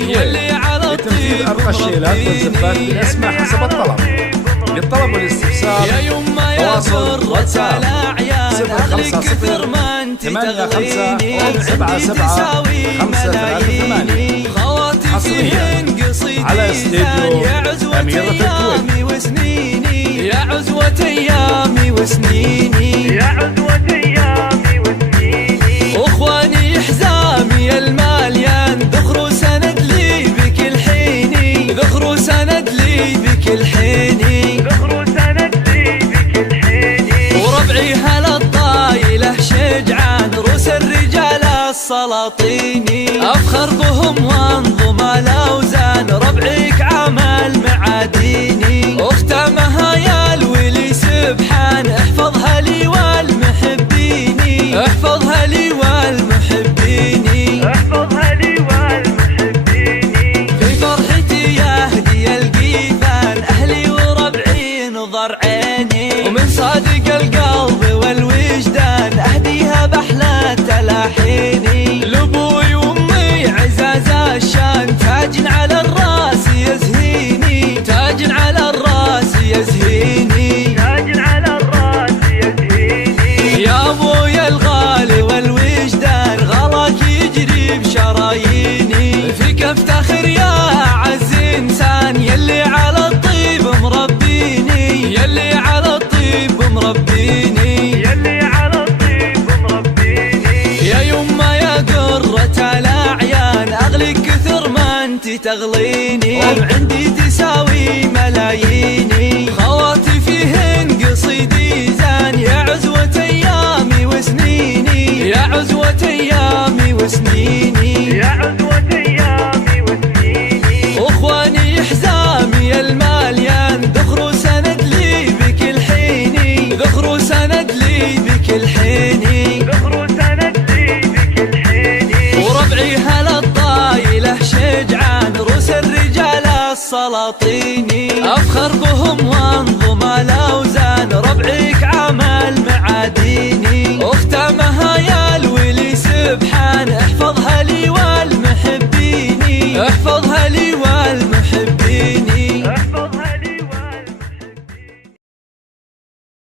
يلي على لتنفيذ أرقى الشيلات والزفات بالأسماء حسب الطلب. للطلب والاستفسار تواصل واتساب 0506 حصريا على استديو أميرة الكويت. يا عزوة أيامي وسنيني، يا عزوة أيامي وسنيني، أخواني حزامي الماليان ذخر سند لي بكل حيني، ذخر سند لي بكل حيني، ذخر سند لي بكل حيني، وربعي هلا الطايلة شجعان روس الرجال السلاطيني، أفخر بهم وانظم الأوزان ربعك عمل معاديني، أختمها يا الولي سبحان احفظها لي والمحبيني، احفظها لي والمحبيني، احفظها لي والمحبيني، في فرحتي يهدي القيثان أهلي وربعي نظر عيني، ومن صادق القلب والوجدان أهديها بأحلى تلاحيني، لأبوي وأمي عزاز الشان تاج على الراس يزهيني، تاج على الراس يزهيني، تاج على الراس يزهيني، يا ابويا الغالي والوجدان غلاك يجري بشراييني، فيك افتخر يا اعز انسان يلي على الطيب مربيني، يلي على الطيب مربيني، يلي على الطيب مربيني، يا يما يا قرة الاعيان اغليك كثر ما انت تغليني، وعندي تساوي ملاييني، خواتي فيهن قصيدي زان يا عزوة ايامي وسنيني، يا عزوة ايامي وسنيني، يا عزوة ايامي وسنيني، اخواني حزامي الماليان ذخر سند لي بكل حيني، ذخر سند لي بكل حيني، ذخر سند لي بكل حيني، وربعي هلا الطايلة شجعان روس الرجال السلاطيني، أفخر بهم وانظر